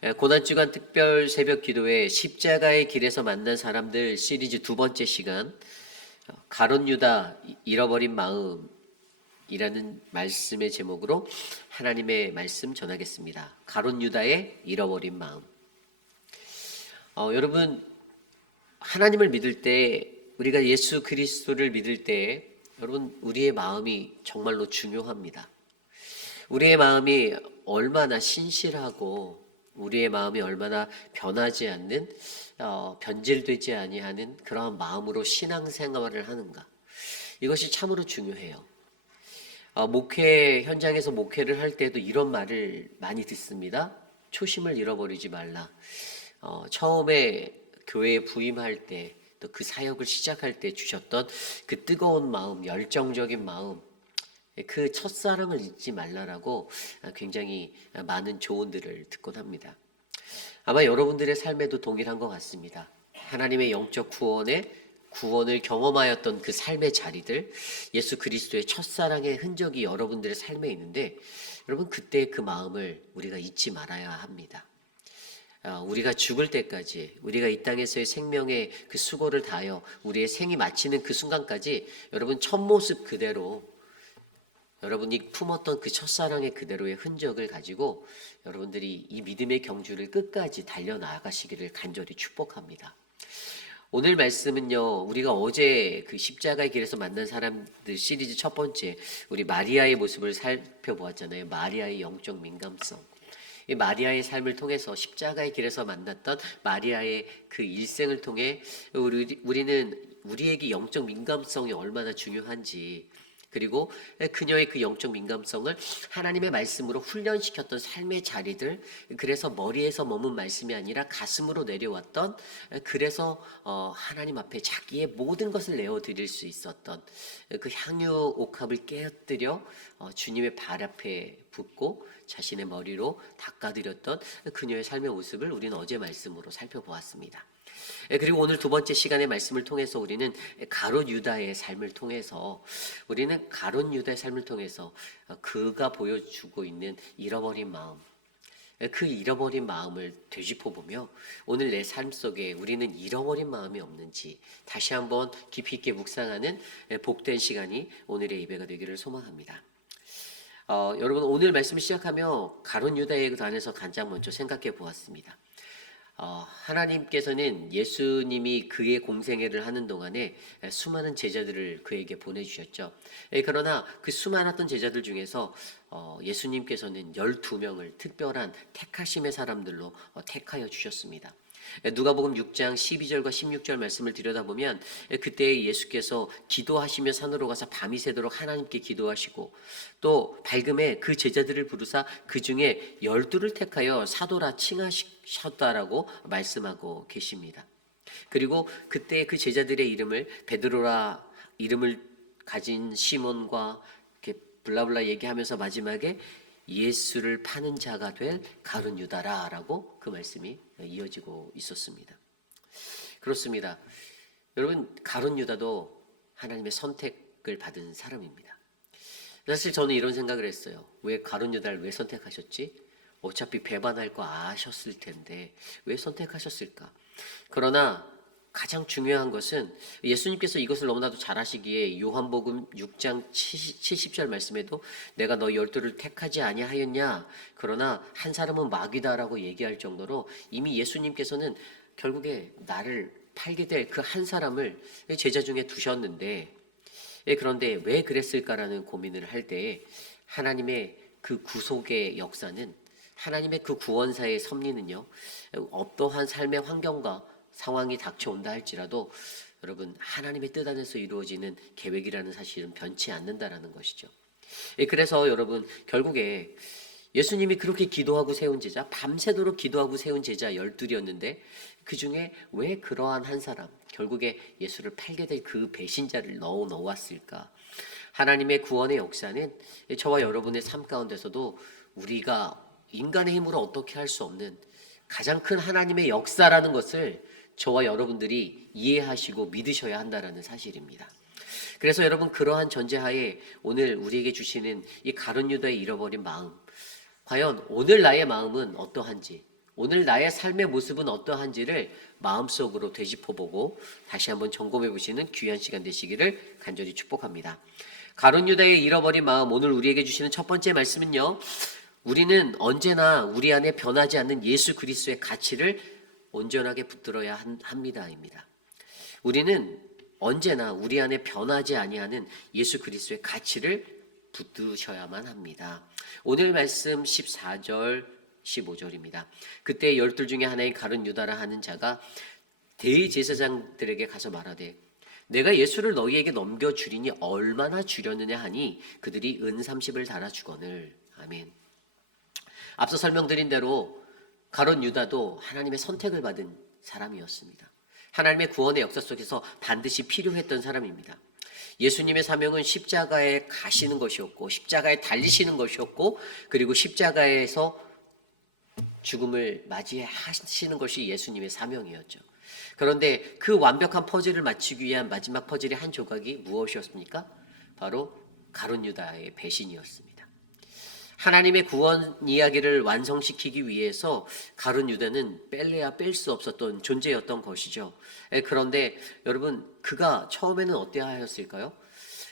고난주간 특별 새벽 기도회 십자가의 길에서 만난 사람들 시리즈 두 번째 시간, 가룟 유다 잃어버린 마음이라는 말씀의 제목으로 하나님의 말씀 전하겠습니다. 가룟 유다의 잃어버린 마음. 여러분, 하나님을 믿을 때, 우리가 예수 그리스도를 믿을 때 여러분, 우리의 마음이 정말로 중요합니다. 우리의 마음이 얼마나 신실하고 우리의 마음이 얼마나 변하지 않는, 변질되지 아니하는 그러한 마음으로 신앙생활을 하는가, 이것이 참으로 중요해요. 목회 현장에서 목회를 할 때도 이런 말을 많이 듣습니다. 초심을 잃어버리지 말라. 처음에 교회에 부임할 때, 또 그 사역을 시작할 때 주셨던 그 뜨거운 마음, 열정적인 마음, 그 첫사랑을 잊지 말라라고 굉장히 많은 조언들을 듣곤 합니다. 아마 여러분들의 삶에도 동일한 것 같습니다. 하나님의 영적 구원을 경험하였던 그 삶의 자리들, 예수 그리스도의 첫사랑의 흔적이 여러분들의 삶에 있는데, 여러분, 그때 그 마음을 우리가 잊지 말아야 합니다. 우리가 죽을 때까지, 우리가 이 땅에서의 생명의 그 수고를 다하여 우리의 생이 마치는 그 순간까지 여러분 첫 모습 그대로, 여러분이 품었던 그 첫사랑의 그대로의 흔적을 가지고 여러분들이 이 믿음의 경주를 끝까지 달려나가시기를 간절히 축복합니다. 오늘 말씀은요, 우리가 어제 그 십자가의 길에서 만난 사람들 시리즈 첫 번째, 우리 마리아의 모습을 살펴보았잖아요. 마리아의 영적 민감성. 이 마리아의 삶을 통해서, 십자가의 길에서 만났던 마리아의 그 일생을 통해 우리는 우리에게 영적 민감성이 얼마나 중요한지, 그리고 그녀의 그 영적 민감성을 하나님의 말씀으로 훈련시켰던 삶의 자리들, 그래서 머리에서 머문 말씀이 아니라 가슴으로 내려왔던, 그래서 하나님 앞에 자기의 모든 것을 내어드릴 수 있었던 그 향유 옥합을 깨뜨려 주님의 발 앞에 붓고 자신의 머리로 닦아드렸던 그녀의 삶의 모습을 우리는 어제 말씀으로 살펴보았습니다. 그리고 오늘 두 번째 시간의 말씀을 통해서 우리는 가룟 유다의 삶을 통해서, 그가 보여주고 있는 잃어버린 마음, 그 잃어버린 마음을 되짚어보며 오늘 내 삶 속에 우리는 잃어버린 마음이 없는지 다시 한번 깊이 있게 묵상하는 복된 시간이 오늘의 예배가 되기를 소망합니다. 여러분, 오늘 말씀을 시작하며 가룟 유다에 관해서 가장 먼저 생각해 보았습니다. 하나님께서는 예수님이 그의 공생애를 하는 동안에 수많은 제자들을 그에게 보내주셨죠. 그러나 그 수많았던 제자들 중에서 예수님께서는 12명을 특별한 택하심의 사람들로 택하여 주셨습니다. 누가복음 6장 12절과 16절 말씀을 들여다보면, 그때 예수께서 기도하시며 산으로 가서 밤이 새도록 하나님께 기도하시고, 또 밝음에 그 제자들을 부르사 그 중에 12를 택하여 사도라 칭하셨다라고 말씀하고 계십니다. 그리고 그때 그 제자들의 이름을 베드로라 이름을 가진 시몬과 이렇게 블라블라 얘기하면서 마지막에 예수를 파는 자가 될 가룟 유다라라고 그 말씀이 이어지고 있었습니다. 그렇습니다. 여러분, 가룟 유다도 하나님의 선택을 받은 사람입니다. 사실 저는 이런 생각을 했어요. 왜 가룟 유다를 왜 선택하셨지? 어차피 배반할 거 아셨을 텐데 왜 선택하셨을까? 그러나 가장 중요한 것은 예수님께서 이것을 너무나도 잘 아시기에 요한복음 6장 70절 말씀에도 내가 너 12를 택하지 아니하였냐, 그러나 한 사람은 마귀다라고 얘기할 정도로 이미 예수님께서는 결국에 나를 팔게 될 그 한 사람을 제자 중에 두셨는데, 그런데 왜 그랬을까라는 고민을 할 때에 하나님의 그 구속의 역사는, 하나님의 그 구원사의 섭리는요, 어떠한 삶의 환경과 상황이 닥쳐온다 할지라도 여러분, 하나님의 뜻 안에서 이루어지는 계획이라는 사실은 변치 않는다라는 것이죠. 그래서 여러분, 결국에 예수님이 그렇게 기도하고 세운 제자, 밤새도록 기도하고 세운 제자 12이었는데 그 중에 왜 그러한 한 사람, 결국에 예수를 팔게 될 그 배신자를 넣어왔을까? 하나님의 구원의 역사는 저와 여러분의 삶 가운데서도 우리가 인간의 힘으로 어떻게 할 수 없는 가장 큰 하나님의 역사라는 것을 저와 여러분들이 이해하시고 믿으셔야 한다는 사실입니다. 그래서 여러분, 그러한 전제하에 오늘 우리에게 주시는 이 가룟 유다의 잃어버린 마음, 과연 오늘 나의 마음은 어떠한지, 오늘 나의 삶의 모습은 어떠한지를 마음속으로 되짚어보고 다시 한번 점검해 보시는 귀한 시간 되시기를 간절히 축복합니다. 가룟 유다의 잃어버린 마음, 오늘 우리에게 주시는 첫 번째 말씀은요, 우리는 언제나 우리 안에 변하지 않는 예수 그리스도의 가치를 온전하게 붙들어야 합니다입니다. 우리는 언제나 우리 안에 변하지 아니하는 예수 그리스도의 가치를 붙드셔야만 합니다. 오늘 말씀 14절 15절입니다. 그때 12 중에 하나인 가룟 유다라 하는 자가 대제사장들에게 가서 말하되 내가 예수를 너희에게 넘겨주리니 얼마나 주려느냐 하니 그들이 은 30을 달아주거늘. 아멘. 앞서 설명드린 대로 가룟 유다도 하나님의 선택을 받은 사람이었습니다. 하나님의 구원의 역사 속에서 반드시 필요했던 사람입니다. 예수님의 사명은 십자가에 가시는 것이었고 십자가에 달리시는 것이었고 그리고 십자가에서 죽음을 맞이하시는 것이 예수님의 사명이었죠. 그런데 그 완벽한 퍼즐을 맞추기 위한 마지막 퍼즐의 한 조각이 무엇이었습니까? 바로 가룟 유다의 배신이었습니다. 하나님의 구원 이야기를 완성시키기 위해서 가룟 유다는 뺄래야 뺄 수 없었던 존재였던 것이죠. 그런데 여러분, 그가 처음에는 어떠하였을까요?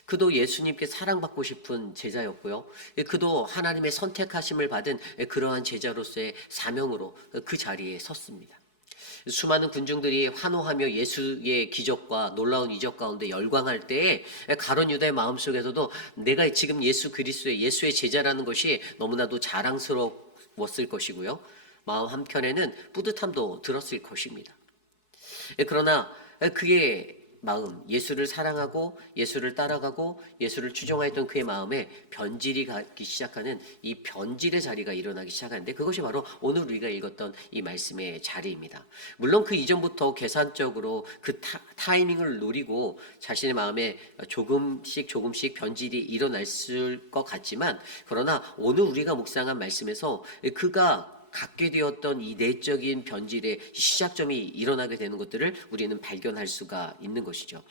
그도 예수님께 사랑받고 싶은 제자였고요. 그도 하나님의 선택하심을 받은 그러한 제자로서의 사명으로 그 자리에 섰습니다. 수많은 군중들이 환호하며 예수의 기적과 놀라운 이적 가운데 열광할 때에 가룟 유다의 마음속에서도 내가 지금 예수 그리스도의 예수의 제자라는 것이 너무나도 자랑스러웠을 것이고요. 마음 한켠에는 뿌듯함도 들었을 것입니다. 그러나 그의 마음, 예수를 사랑하고 예수를 따라가고 예수를 추종하였던 그의 마음에 변질이 가기 시작하는 이 변질의 자리가 일어나기 시작하는데 그것이 바로 오늘 우리가 읽었던 이 말씀의 자리입니다. 물론 그 이전부터 계산적으로 그 타이밍을 노리고 자신의 마음에 조금씩 변질이 일어났을 것 같지만 그러나 오늘 우리가 묵상한 말씀에서 그가 갖게 되었던 이 내적인 변질의 시작점이 일어나게 되는 것들을 우리는 발견할 수가 있는 것이죠.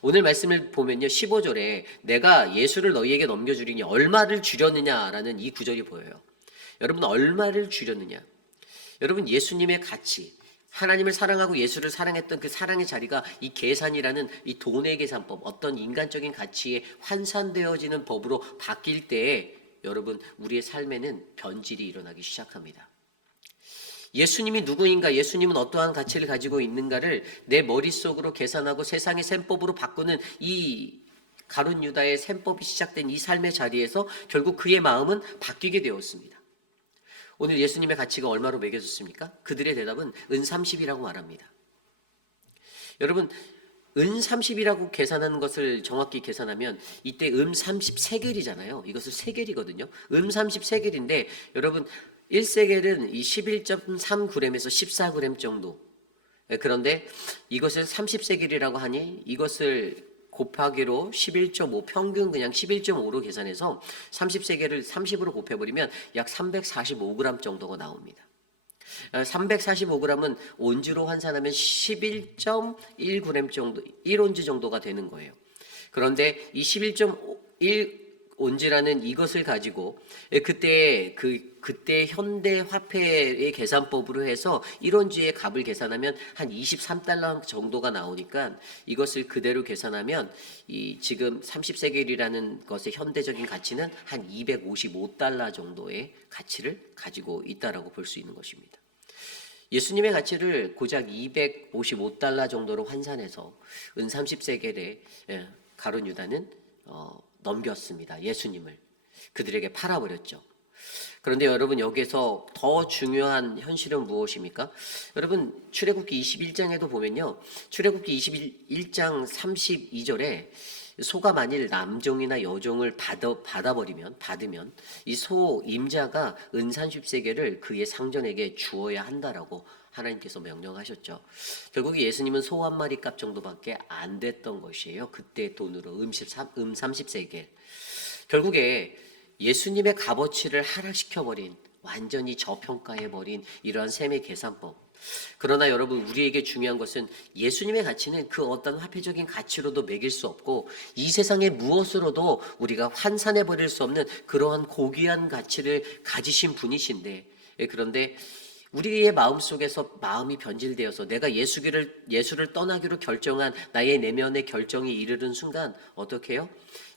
오늘 말씀을 보면요, 15절에 내가 예수를 너희에게 넘겨주리니 얼마를 주려느냐라는 이 구절이 보여요. 여러분, 얼마를 주려느냐? 여러분, 예수님의 가치, 하나님을 사랑하고 예수를 사랑했던 그 사랑의 자리가 이 계산이라는 이 돈의 계산법, 어떤 인간적인 가치에 환산되어지는 법으로 바뀔 때에 여러분, 우리의 삶에는 변질이 일어나기 시작합니다. 예수님이 누구인가, 예수님은 어떠한 가치를 가지고 있는가를 내 머릿속으로 계산하고 세상의 셈법으로 바꾸는 이 가룟 유다의 셈법이 시작된 이 삶의 자리에서 결국 그의 마음은 바뀌게 되었습니다. 오늘 예수님의 가치가 얼마로 매겨졌습니까? 그들의 대답은 은 30이라고 말합니다. 여러분, 은 30이라고 계산하는 것을 정확히 계산하면 이때 30세겔이잖아요. 이것을 세겔이거든요. 30세겔인데 여러분 1세겔은 이 11.3g에서 14g 정도. 그런데 이것을 30세겔이라고 하니 이것을 곱하기로 11.5 평균 그냥 11.5로 계산해서 30세겔을 30으로 곱해버리면 약 345g 정도가 나옵니다. 345g은 온즈로 환산하면 11.1g 정도, 1온즈 정도가 되는 거예요. 그런데 이 11.1 온즈라는 이것을 가지고 그때 현대 화폐의 계산법으로 해서 1온즈의 값을 계산하면 한 23달러 정도가 나오니까 이것을 그대로 계산하면 이 지금 30세겔이라는 것의 현대적인 가치는 한 255달러 정도의 가치를 가지고 있다라고 볼 수 있는 것입니다. 예수님의 가치를 고작 255달러 정도로 환산해서 은 30세겔에 가룟 유다는 넘겼습니다. 예수님을 그들에게 팔아버렸죠. 그런데 여러분 여기서 더 중요한 현실은 무엇입니까? 여러분 출애굽기 21장에도 보면요. 출애굽기 21장 32절에 소가 만일 남종이나 여종을 받으면 이 소 임자가 은 30세겔을 그의 상전에게 주어야 한다라고 하나님께서 명령하셨죠. 결국 예수님은 소 한 마리 값 정도밖에 안 됐던 것이에요. 그때 돈으로 30세겔. 결국에 예수님의 값어치를 하락시켜버린, 완전히 저평가해버린 이러한 셈의 계산법. 그러나 여러분 우리에게 중요한 것은 예수님의 가치는 그 어떤 화폐적인 가치로도 매길 수 없고 이 세상의 무엇으로도 우리가 환산해버릴 수 없는 그러한 고귀한 가치를 가지신 분이신데 그런데 우리의 마음속에서 마음이 변질되어서 내가 예수를 떠나기로 결정한 나의 내면의 결정이 이르는 순간 어떻게 해요?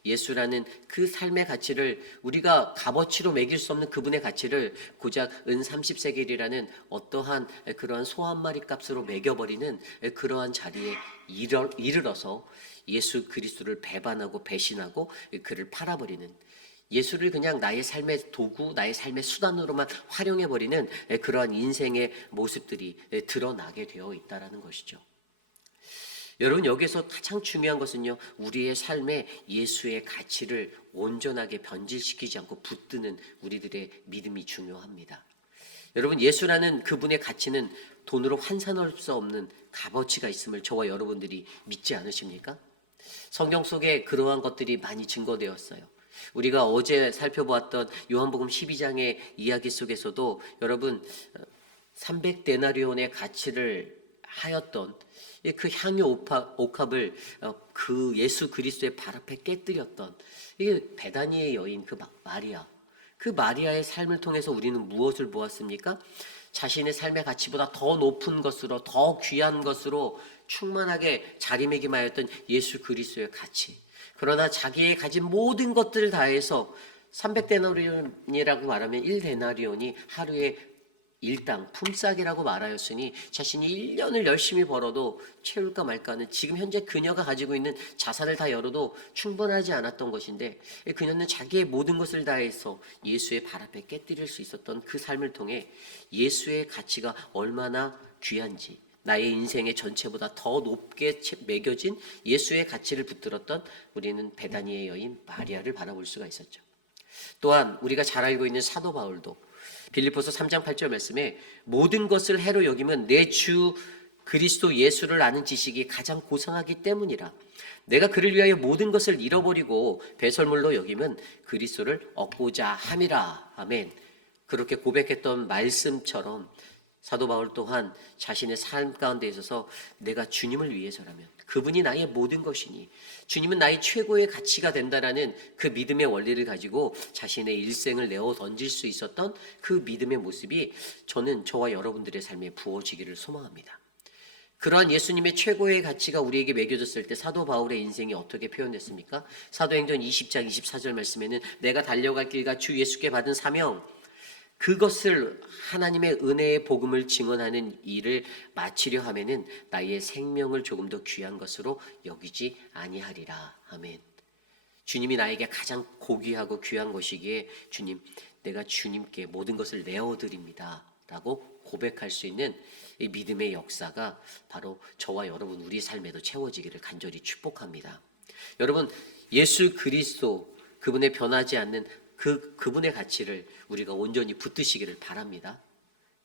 예수라는 그 삶의 가치를 우리가 값어치로 매길 수 없는 그분의 가치를 고작 은 30세겔이라는 어떠한 그러한 소 한 마리 값으로 매겨버리는 그러한 자리에 이르러서 예수 그리스도를 배반하고 배신하고 그를 팔아버리는, 예수를 그냥 나의 삶의 도구, 나의 삶의 수단으로만 활용해버리는 그러한 인생의 모습들이 드러나게 되어 있다는 것이죠. 여러분, 여기서 가장 중요한 것은요, 우리의 삶에 예수의 가치를 온전하게 변질시키지 않고 붙드는 우리들의 믿음이 중요합니다. 여러분, 예수라는 그분의 가치는 돈으로 환산할 수 없는 값어치가 있음을 저와 여러분들이 믿지 않으십니까? 성경 속에 그러한 것들이 많이 증거되었어요. 우리가 어제 살펴보았던 요한복음 12장의 이야기 속에서도 여러분 300데나리온의 가치를 하였던 그 향유 옥합을 그 예수 그리스도의 발 앞에 깨뜨렸던 이게 베다니의 여인 그 마리아, 그 마리아의 삶을 통해서 우리는 무엇을 보았습니까? 자신의 삶의 가치보다 더 높은 것으로, 더 귀한 것으로 충만하게 자리매김하였던 예수 그리스도의 가치. 그러나 자기의 가진 모든 것들을 다해서 300데나리온이라고 말하면 1데나리온이 하루에 일당 품삯이라고 말하였으니 자신이 1년을 열심히 벌어도 채울까 말까는, 지금 현재 그녀가 가지고 있는 자산을 다 열어도 충분하지 않았던 것인데, 그녀는 자기의 모든 것을 다해서 예수의 발 앞에 깨뜨릴 수 있었던 그 삶을 통해 예수의 가치가 얼마나 귀한지, 나의 인생의 전체보다 더 높게 매겨진 예수의 가치를 붙들었던 우리는 베다니의 여인 마리아를 바라볼 수가 있었죠. 또한 우리가 잘 알고 있는 사도 바울도 빌립보서 3장 8절 말씀에 모든 것을 해로 여기면 내 주 그리스도 예수를 아는 지식이 가장 고상하기 때문이라. 내가 그를 위하여 모든 것을 잃어버리고 배설물로 여기면 그리스도를 얻고자 함이라. 아멘. 그렇게 고백했던 말씀처럼 사도 바울 또한 자신의 삶 가운데 있어서 내가 주님을 위해서라면, 그분이 나의 모든 것이니, 주님은 나의 최고의 가치가 된다라는 그 믿음의 원리를 가지고 자신의 일생을 내어 던질 수 있었던 그 믿음의 모습이 저와 여러분들의 삶에 부어지기를 소망합니다. 그러한 예수님의 최고의 가치가 우리에게 매겨졌을 때 사도 바울의 인생이 어떻게 표현됐습니까? 사도행전 20장 24절 말씀에는 내가 달려갈 길과 주 예수께 받은 사명, 그것을 하나님의 은혜의 복음을 증언하는 일을 마치려 하면은 나의 생명을 조금 더 귀한 것으로 여기지 아니하리라. 아멘. 주님이 나에게 가장 고귀하고 귀한 것이기에 주님, 내가 주님께 모든 것을 내어드립니다 라고 고백할 수 있는 이 믿음의 역사가 바로 저와 여러분 우리 삶에도 채워지기를 간절히 축복합니다. 여러분, 예수 그리스도 그분의 변하지 않는 그분의 가치를 우리가 온전히 붙드시기를 바랍니다.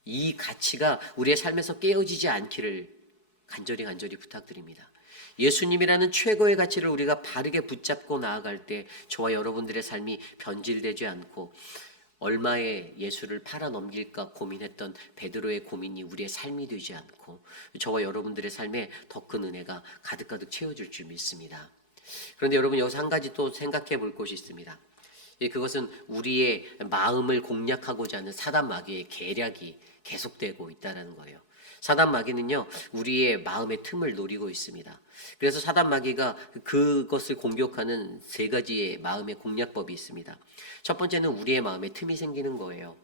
이 가치가 우리의 삶에서 깨어지지 않기를 간절히 부탁드립니다. 예수님이라는 최고의 가치를 우리가 바르게 붙잡고 나아갈 때 저와 여러분들의 삶이 변질되지 않고 얼마에 예수를 팔아넘길까 고민했던 베드로의 고민이 우리의 삶이 되지 않고 저와 여러분들의 삶에 더 큰 은혜가 가득가득 채워질 줄 믿습니다. 그런데 여러분, 여기서 한 가지 또 생각해 볼 것이 있습니다. 그것은 우리의 마음을 공략하고자 하는 사단 마귀의 계략이 계속되고 있다는 거예요. 사단 마귀는요, 우리의 마음의 틈을 노리고 있습니다. 그래서 사단 마귀가 그것을 공격하는 세 가지의 마음의 공략법이 있습니다. 첫 번째는 우리의 마음에 틈이 생기는 거예요.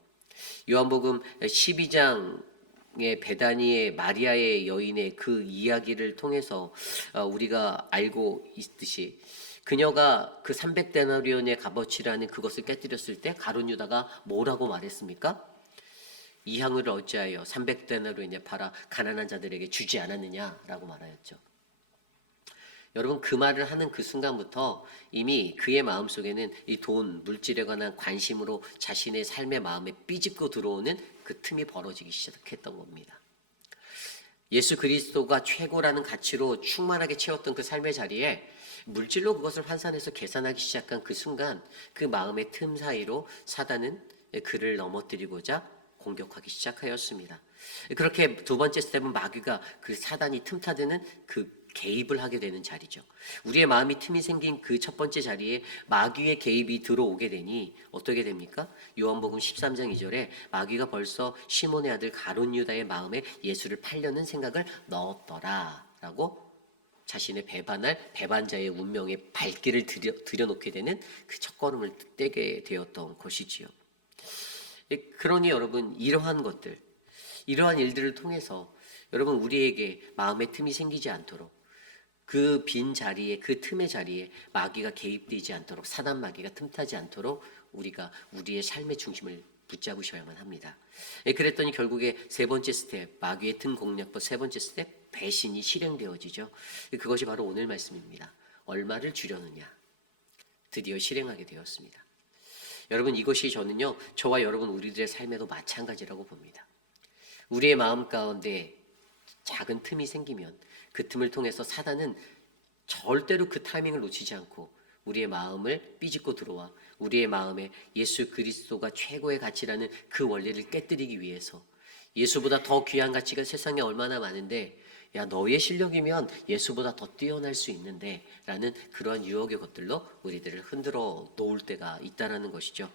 요한복음 12장의 베다니의 마리아의 여인의 그 이야기를 통해서 우리가 알고 있듯이 그녀가 그 300데나리온의 값어치라는 그것을 깨뜨렸을 때 가룟 유다가 뭐라고 말했습니까? 이 향을 어찌하여 300데나리온에 팔아 가난한 자들에게 주지 않았느냐라고 말하였죠. 여러분, 그 말을 하는 그 순간부터 이미 그의 마음속에는 이 돈, 물질에 관한 관심으로 자신의 삶의 마음에 삐집고 들어오는 그 틈이 벌어지기 시작했던 겁니다. 예수 그리스도가 최고라는 가치로 충만하게 채웠던 그 삶의 자리에 물질로 그것을 환산해서 계산하기 시작한 그 순간 그 마음의 틈 사이로 사단은 그를 넘어뜨리고자 공격하기 시작하였습니다. 그렇게 두 번째 스텝은 마귀가 그 사단이 틈타드는 그 개입을 하게 되는 자리죠. 우리의 마음이 틈이 생긴 그 첫 번째 자리에 마귀의 개입이 들어오게 되니 어떻게 됩니까? 요한복음 13장 2절에 마귀가 벌써 시몬의 아들 가룟 유다의 마음에 예수를 팔려는 생각을 넣었더라라고 자신의 배반자의 운명에 발길을 들여놓게 되는 그 첫걸음을 떼게 되었던 것이지요. 그러니 여러분, 이러한 일들을 통해서 여러분, 우리에게 마음의 틈이 생기지 않도록, 그 빈 자리에, 그 틈의 자리에 마귀가 개입되지 않도록, 사단 마귀가 틈타지 않도록 우리가 우리의 삶의 중심을 붙잡으셔야만 합니다. 그랬더니 결국에 세 번째 스텝, 마귀의 틈 공략법 세 번째 스텝, 배신이 실행되어지죠. 그것이 바로 오늘 말씀입니다. 얼마를 주려느냐, 드디어 실행하게 되었습니다. 여러분, 이것이 저는요, 저와 여러분 우리들의 삶에도 마찬가지라고 봅니다. 우리의 마음 가운데 작은 틈이 생기면 그 틈을 통해서 사단은 절대로 그 타이밍을 놓치지 않고 우리의 마음을 삐집고 들어와 우리의 마음에 예수 그리스도가 최고의 가치라는 그 원리를 깨뜨리기 위해서, 예수보다 더 귀한 가치가 세상에 얼마나 많은데, 야, 너의 실력이면 예수보다 더 뛰어날 수 있는데 라는 그러한 유혹의 것들로 우리들을 흔들어 놓을 때가 있다는 것이죠.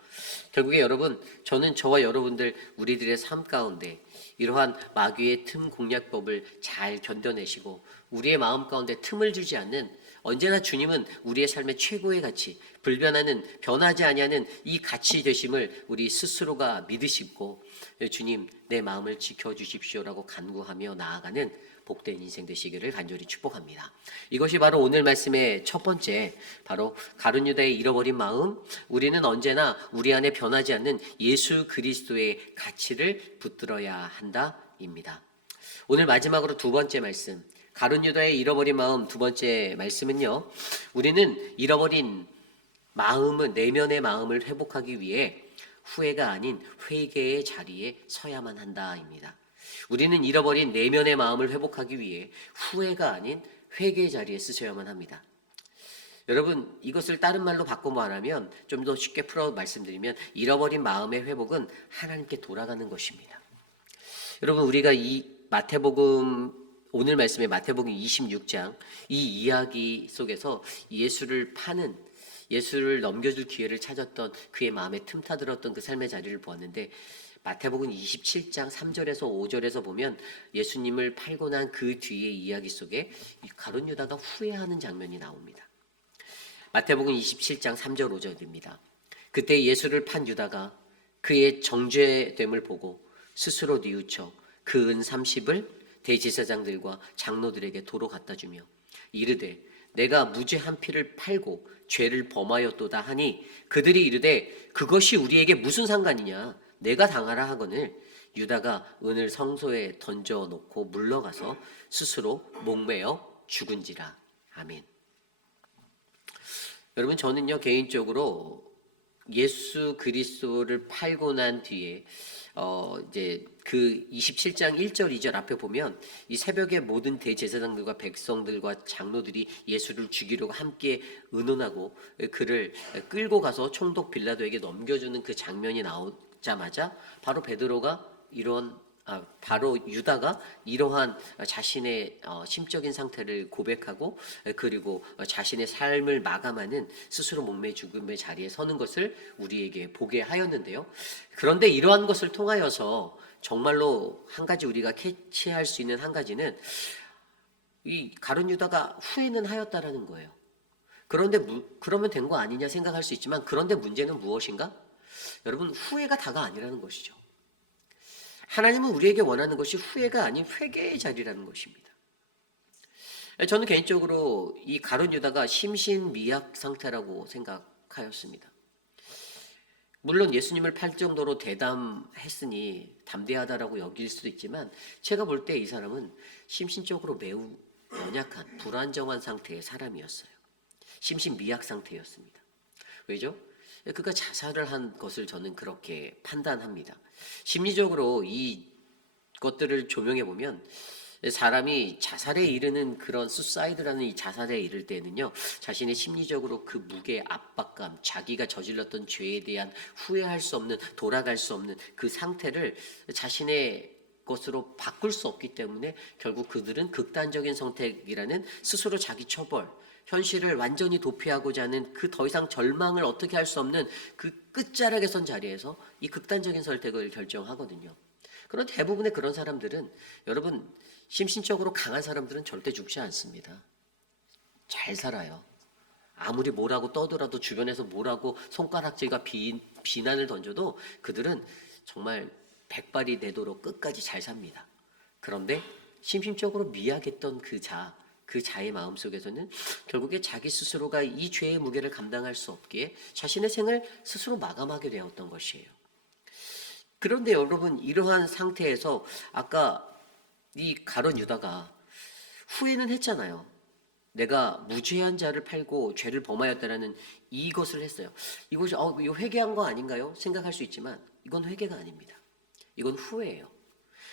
결국에 여러분, 저는 저와 여러분들 우리들의 삶 가운데 이러한 마귀의 틈 공략법을 잘 견뎌내시고 우리의 마음 가운데 틈을 주지 않는, 언제나 주님은 우리의 삶의 최고의 가치, 불변하는, 변하지 아니하는 이 가치 되심을 우리 스스로가 믿으시고, 주님 내 마음을 지켜주십시오라고 간구하며 나아가는 복된 인생 되시기를 간절히 축복합니다. 이것이 바로 오늘 말씀의 첫 번째, 바로 가룟 유다의 잃어버린 마음, 우리는 언제나 우리 안에 변하지 않는 예수 그리스도의 가치를 붙들어야 한다입니다. 오늘 마지막으로 두 번째 말씀, 가룟 유다의 잃어버린 마음 두 번째 말씀은요, 우리는 잃어버린 마음은, 내면의 마음을 회복하기 위해 후회가 아닌 회개의 자리에 서야만 한다입니다. 우리는 잃어버린 내면의 마음을 회복하기 위해 후회가 아닌 회개의 자리에 쓰셔야만 합니다. 여러분, 이것을 다른 말로 바꿔 말하면, 좀 더 쉽게 풀어 말씀드리면, 잃어버린 마음의 회복은 하나님께 돌아가는 것입니다. 여러분, 우리가 이 마태복음, 오늘 말씀의 마태복음 26장 이 이야기 속에서 예수를 파는, 예수를 넘겨줄 기회를 찾았던 그의 마음에 틈타들었던 그 삶의 자리를 보았는데, 마태복음 27장 3절에서 5절에서 보면 예수님을 팔고 난 그 뒤의 이야기 속에 가룟 유다가 후회하는 장면이 나옵니다. 마태복음 27장 3절 5절입니다. 그때 예수를 판 유다가 그의 정죄됨을 보고 스스로 뉘우쳐 그 은 30을 대제사장들과 장로들에게 도로 갖다 주며 이르되 내가 무죄 한 피를 팔고 죄를 범하였도다 하니, 그들이 이르되 그것이 우리에게 무슨 상관이냐, 내가 당하라 하거늘 유다가 은을 성소에 던져 놓고 물러가서 스스로 목매어 죽은지라. 아멘. 여러분, 저는요 개인적으로 예수 그리스도를 팔고 난 뒤에 이제 그 27장 1절 2절 앞에 보면 이 새벽에 모든 대제사장들과 백성들과 장로들이 예수를 죽이려고 함께 의논하고 그를 끌고 가서 총독 빌라도에게 넘겨주는 그 장면이 나오자마자 바로 베드로가 바로 유다가 이러한 자신의 심적인 상태를 고백하고, 그리고 자신의 삶을 마감하는 스스로 목매 죽음의 자리에 서는 것을 우리에게 보게 하였는데요. 그런데 이러한 것을 통하여서 정말로 한 가지 우리가 캐치할 수 있는 한 가지는, 이 가룟 유다가 후회는 하였다라는 거예요. 그런데 그러면 된 거 아니냐 생각할 수 있지만, 그런데 문제는 무엇인가? 여러분, 후회가 다가 아니라는 것이죠. 하나님은 우리에게 원하는 것이 후회가 아닌 회개의 자리라는 것입니다. 저는 개인적으로 이 가룟 유다가 심신미약 상태라고 생각하였습니다. 물론 예수님을 팔 정도로 대담했으니 담대하다라고 여길 수도 있지만, 제가 볼 때 이 사람은 심신적으로 매우 연약한 불안정한 상태의 사람이었어요. 심신미약 상태였습니다. 왜죠? 그가 자살을 한 것을 저는 그렇게 판단합니다. 심리적으로 이 것들을 조명해 보면, 사람이 자살에 이르는 그런 수사이드라는 이 자살에 이를 때는요, 자신의 심리적으로 그 무게, 압박감, 자기가 저질렀던 죄에 대한 후회할 수 없는, 돌아갈 수 없는 그 상태를 자신의 것으로 바꿀 수 없기 때문에 결국 그들은 극단적인 선택이라는 스스로 자기 처벌, 현실을 완전히 도피하고자 하는 그 더 이상 절망을 어떻게 할 수 없는 그 끝자락에 선 자리에서 이 극단적인 선택을 결정하거든요. 그런 대부분의 그런 사람들은, 여러분, 심신적으로 강한 사람들은 절대 죽지 않습니다. 잘 살아요. 아무리 뭐라고 떠들어도, 주변에서 뭐라고 손가락질과 비난을 던져도 그들은 정말 백발이 되도록 끝까지 잘 삽니다. 그런데 심심적으로 미약했던 그 자의 마음속에서는 결국에 자기 스스로가 이 죄의 무게를 감당할 수 없기에 자신의 생을 스스로 마감하게 되었던 것이에요. 그런데 여러분, 이러한 상태에서 아까 이 가룟 유다가 후회는 했잖아요. 내가 무죄한 자를 팔고 죄를 범하였다라는 이것을 했어요. 이것이 이거 회개한 거 아닌가요? 생각할 수 있지만 이건 회개가 아닙니다. 이건 후회예요.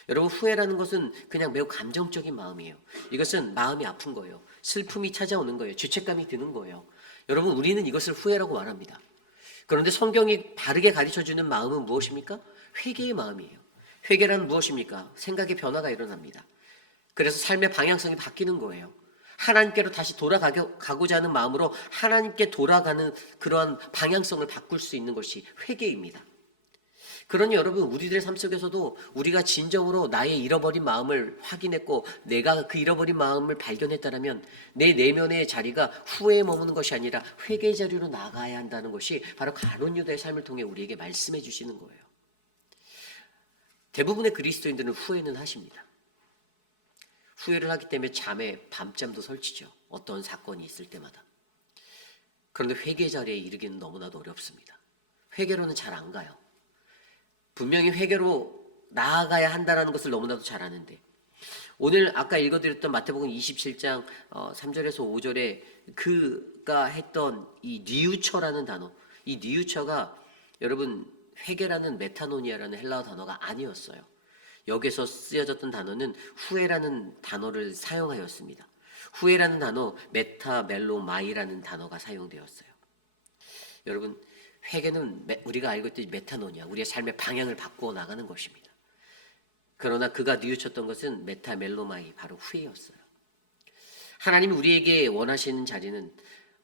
여러분, 후회라는 것은 그냥 매우 감정적인 마음이에요. 이것은 마음이 아픈 거예요. 슬픔이 찾아오는 거예요. 죄책감이 드는 거예요. 여러분, 우리는 이것을 후회라고 말합니다. 그런데 성경이 바르게 가르쳐주는 마음은 무엇입니까? 회개의 마음이에요. 회개란 무엇입니까? 생각의 변화가 일어납니다. 그래서 삶의 방향성이 바뀌는 거예요. 하나님께로 다시 돌아가고자 하는 마음으로 하나님께 돌아가는 그러한 방향성을 바꿀 수 있는 것이 회개입니다. 그러니 여러분, 우리들의 삶 속에서도 우리가 진정으로 나의 잃어버린 마음을 확인했고 내가 그 잃어버린 마음을 발견했다면 내 내면의 자리가 후회에 머무는 것이 아니라 회개의 자리로 나가야 한다는 것이 바로 가룟 유다의 삶을 통해 우리에게 말씀해 주시는 거예요. 대부분의 그리스도인들은 후회는 하십니다. 후회를 하기 때문에 밤잠도 설치죠. 어떤 사건이 있을 때마다. 그런데 회개 자리에 이르기는 너무나도 어렵습니다. 회개로는 잘 안 가요. 분명히 회개로 나아가야 한다는 것을 너무나도 잘 아는데, 오늘 아까 읽어드렸던 마태복음 27장 3절에서 5절에 그가 했던 이 니우처라는 단어, 이 니우처가 여러분 회개라는 메타노니아라는 헬라어 단어가 아니었어요. 여기서 쓰여졌던 단어는 후회라는 단어를 사용하였습니다. 후회라는 단어, 메타멜로마이라는 단어가 사용되었어요. 여러분, 회개는 우리가 알고 있듯이 메타노니아, 우리의 삶의 방향을 바꾸어 나가는 것입니다. 그러나 그가 뉘우쳤던 것은 메타멜로마이, 바로 후회였어요. 하나님이 우리에게 원하시는 자리는,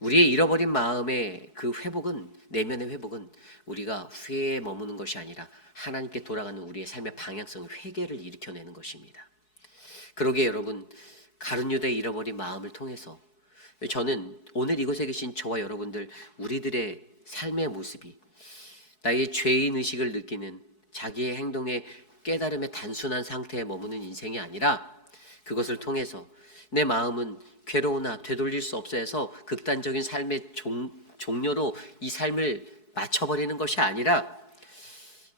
우리의 잃어버린 마음의 그 회복은, 내면의 회복은 우리가 후회에 머무는 것이 아니라 하나님께 돌아가는 우리의 삶의 방향성, 회개를 일으켜내는 것입니다. 그러기에 여러분, 가룟 유다의 잃어버린 마음을 통해서 저는 오늘 이곳에 계신 저와 여러분들, 우리들의 삶의 모습이 나의 죄인 의식을 느끼는, 자기의 행동의 깨달음의 단순한 상태에 머무는 인생이 아니라 그것을 통해서 내 마음은 괴로우나 되돌릴 수 없어 해서 극단적인 삶의 종료로 이 삶을 맞춰버리는 것이 아니라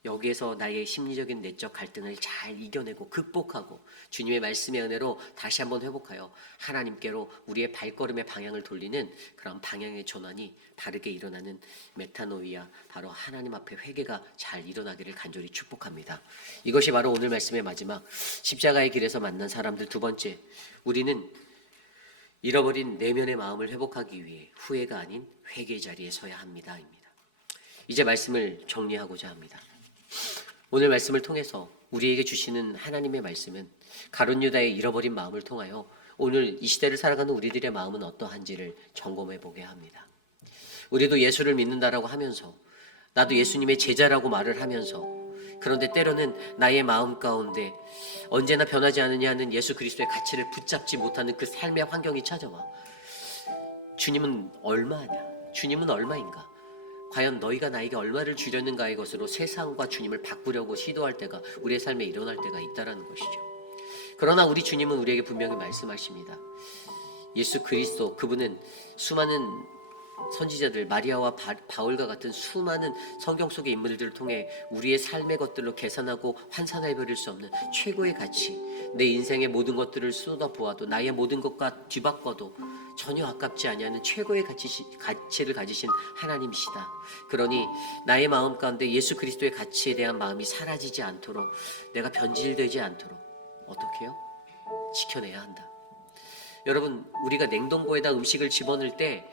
여기에서 나의 심리적인 내적 갈등을 잘 이겨내고 극복하고 주님의 말씀의 은혜로 다시 한번 회복하여 하나님께로 우리의 발걸음의 방향을 돌리는 그런 방향의 전환이 바르게 일어나는 메타노이아, 바로 하나님 앞에 회개가 잘 일어나기를 간절히 축복합니다. 이것이 바로 오늘 말씀의 마지막, 십자가의 길에서 만난 사람들 두 번째, 우리는 잃어버린 내면의 마음을 회복하기 위해 후회가 아닌 회개의 자리에 서야 합니다입니다. 이제 말씀을 정리하고자 합니다. 오늘 말씀을 통해서 우리에게 주시는 하나님의 말씀은 가룟 유다의 잃어버린 마음을 통하여 오늘 이 시대를 살아가는 우리들의 마음은 어떠한지를 점검해 보게 합니다. 우리도 예수를 믿는다라고 하면서, 나도 예수님의 제자라고 말을 하면서, 그런데 때로는 나의 마음 가운데 언제나 변하지 않느냐는 예수 그리스도의 가치를 붙잡지 못하는 그 삶의 환경이 찾아와. 주님은 얼마냐? 주님은 얼마인가? 과연 너희가 나에게 얼마를 주려는가의 것으로 세상과 주님을 바꾸려고 시도할 때가 우리의 삶에 일어날 때가 있다라는 것이죠. 그러나 우리 주님은 우리에게 분명히 말씀하십니다. 예수 그리스도, 그분은 수많은 선지자들, 마리아와 바울과 같은 수많은 성경 속의 인물들을 통해 우리의 삶의 것들로 계산하고 환산해버릴 수 없는 최고의 가치, 내 인생의 모든 것들을 쏟아보아도 나의 모든 것과 뒤바꿔도 전혀 아깝지 아니하는 최고의 가치를 가지신 하나님이시다. 그러니 나의 마음 가운데 예수 그리스도의 가치에 대한 마음이 사라지지 않도록, 내가 변질되지 않도록 어떻게 해요? 지켜내야 한다. 여러분, 우리가 냉동고에다 음식을 집어넣을 때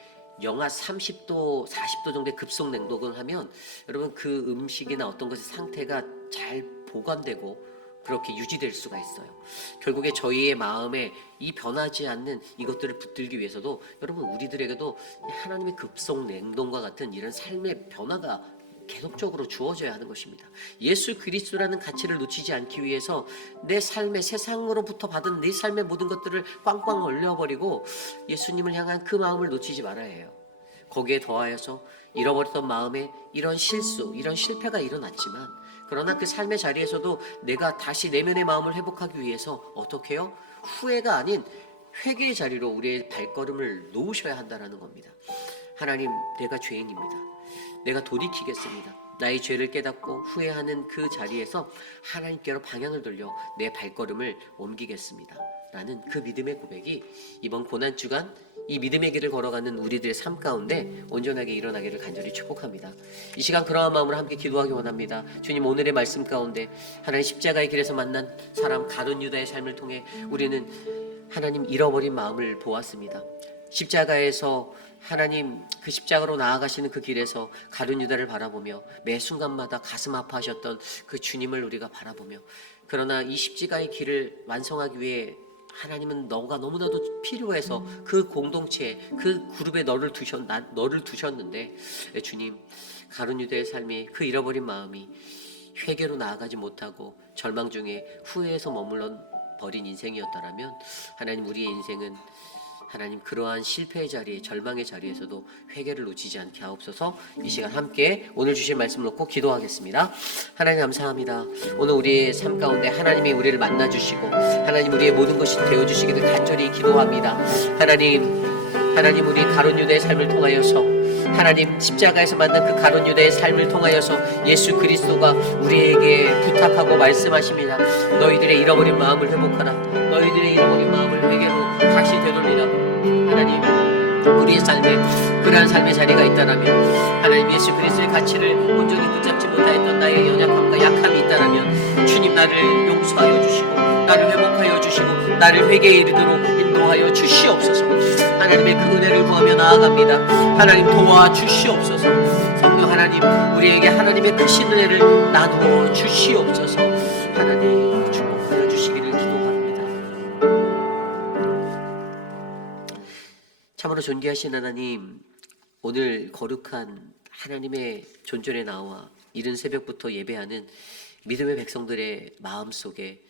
영하 30도, 40도 정도의 급속 냉동을 하면 여러분 그 음식이나 어떤 것의 상태가 잘 보관되고 그렇게 유지될 수가 있어요. 결국에 저희의 마음에 이 변하지 않는 이것들을 붙들기 위해서도 여러분 우리들에게도 하나님의 급속 냉동과 같은 이런 삶의 변화가 계속적으로 주어져야 하는 것입니다. 예수 그리스도라는 가치를 놓치지 않기 위해서 내 삶의 세상으로부터 받은 내 삶의 모든 것들을 꽝꽝 얼려버리고 예수님을 향한 그 마음을 놓치지 말아야 해요. 거기에 더하여서 잃어버렸던 마음에 이런 실수, 이런 실패가 일어났지만 그러나 그 삶의 자리에서도 내가 다시 내면의 마음을 회복하기 위해서 어떻게 해요? 후회가 아닌 회개의 자리로 우리의 발걸음을 놓으셔야 한다는 겁니다. 하나님, 내가 죄인입니다. 내가 돌이키겠습니다. 나의 죄를 깨닫고 후회하는 그 자리에서 하나님께로 방향을 돌려 내 발걸음을 옮기겠습니다. 라는 그 믿음의 고백이 이번 고난주간 이 믿음의 길을 걸어가는 우리들의 삶 가운데 온전하게 일어나기를 간절히 축복합니다. 이 시간 그러한 마음으로 함께 기도하기 원합니다. 주님, 오늘의 말씀 가운데 하나님 십자가의 길에서 만난 사람 가룟 유다의 삶을 통해 우리는 하나님 잃어버린 마음을 보았습니다. 십자가에서 하나님 그 십자가로 나아가시는 그 길에서 가룟 유다를 바라보며 매 순간마다 가슴 아파하셨던 그 주님을 우리가 바라보며, 그러나 이 십자가의 길을 완성하기 위해 하나님은 너가 너무나도 필요해서 그 공동체에 그 그룹에 너를 두셨는데 주님, 가룟 유다의 삶이 그 잃어버린 마음이 회개로 나아가지 못하고 절망 중에 후회해서 머물러 버린 인생이었다라면 하나님, 우리의 인생은 하나님 그러한 실패의 자리에, 절망의 자리에서도 회개를 놓치지 않게 하옵소서. 이 시간 함께 오늘 주신 말씀을 놓고 기도하겠습니다. 하나님 감사합니다. 오늘 우리의 삶 가운데 하나님이 우리를 만나주시고 하나님 우리의 모든 것이 되어주시기를 간절히 기도합니다. 하나님 우리 가룟 유다의 삶을 통하여서 하나님 십자가에서 만난 그 가룟 유다의 삶을 통하여서 예수 그리스도가 우리에게 부탁하고 말씀하십니다. 너희들의 잃어버린 마음을 회복하라. 너희들의 잃어버린 마음을 회개로 다시 되돌리라. 하나님, 우리의 삶에 그러한 삶의 자리가 있다라면, 하나님 예수 그리스도의 가치를 온전히 붙잡지 못하였던 나의 연약함과 약함이 있다라면 주님, 나를 용서하여 주시고 나를 회복하여 주시고 나를 회개에 이르도록 인도하여 주시옵소서. 하나님의 그 은혜를 구하며 나아갑니다. 하나님 도와주시옵소서. 성령 하나님, 우리에게 하나님의 크신 은혜를 나누어 주시옵소서. 하나님 축복하여 주시기를 기도합니다. 참으로 존귀하신 하나님, 오늘 거룩한 하나님의 존전에 나와 이른 새벽부터 예배하는 믿음의 백성들의 마음속에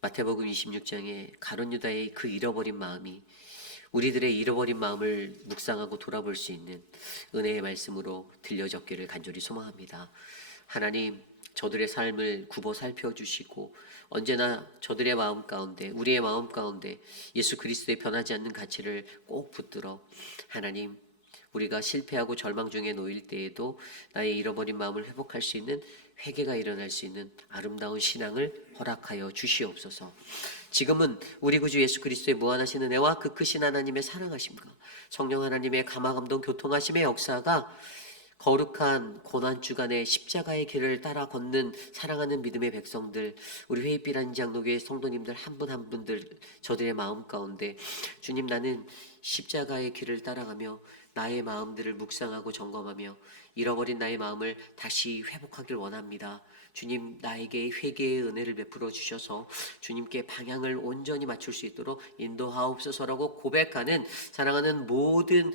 마태복음 26장에 가룟 유다의 그 잃어버린 마음이 우리들의 잃어버린 마음을 묵상하고 돌아볼 수 있는 은혜의 말씀으로 들려졌기를 간절히 소망합니다. 하나님, 저들의 삶을 굽어 살펴주시고 언제나 저들의 마음 가운데, 우리의 마음 가운데 예수 그리스도의 변하지 않는 가치를 꼭 붙들어 하나님, 우리가 실패하고 절망 중에 놓일 때에도 나의 잃어버린 마음을 회복할 수 있는 회개가 일어날 수 있는 아름다운 신앙을 허락하여 주시옵소서. 지금은 우리 구주 예수 그리스도의 무한하신 은혜와 그 크신 하나님의 사랑하심과 성령 하나님의 감화감동 교통하심의 역사가 거룩한 고난주간의 십자가의 길을 따라 걷는 사랑하는 믿음의 백성들, 우리 회의빛 안장로교회 성도님들 한 분 한 분들 저들의 마음 가운데 주님, 나는 십자가의 길을 따라가며 나의 마음들을 묵상하고 점검하며 잃어버린 나의 마음을 다시 회복하길 원합니다. 주님, 나에게 회개의 은혜를 베풀어 주셔서 주님께 방향을 온전히 맞출 수 있도록 인도하옵소서라고 고백하는 사랑하는 모든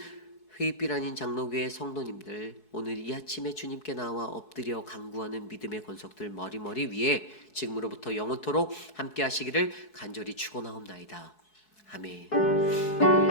회의빛 아닌 장로교회 성도님들, 오늘 이 아침에 주님께 나와 엎드려 간구하는 믿음의 권속들 머리 위에 지금으로부터 영원토록 함께 하시기를 간절히 축원하옵나이다. 아멘.